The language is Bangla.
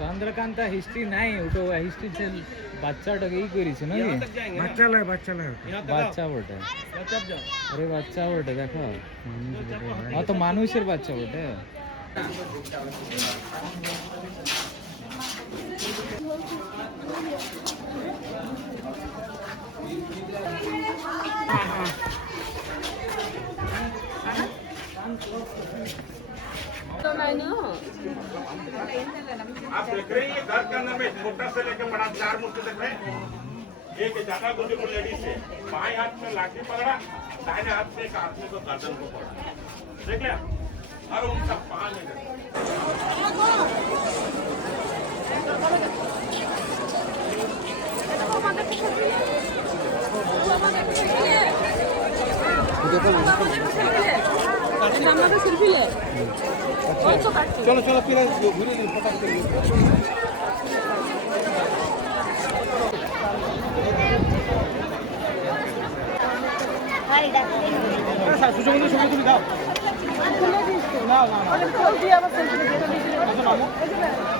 চন্দ্রকান্তা হিস্ট্রি নাই, ওটা হিস্ট্রি বাচ্চাটাকেই করেছে নাকি? বাচ্চা বটে, আরে বাচ্চা বটে, দেখো অত মানুষের বাচ্চা বটে। आप देख रहे हैं ये घर के अंदर में छोटा से लेकर बड़ा 4 मूर्ति देख रहे हैं। एक ज्यादा दूरी को लेडीज है, बाएं हाथ में लाठी पकड़ा, दाहिने हाथ से एक आदमी को गर्दन को पकड़ा, देख लिया। और उनका पान है চলো চলো ফিরে ঘুরে দিন ফটো সুযোগ সময় তুমি দাও না না না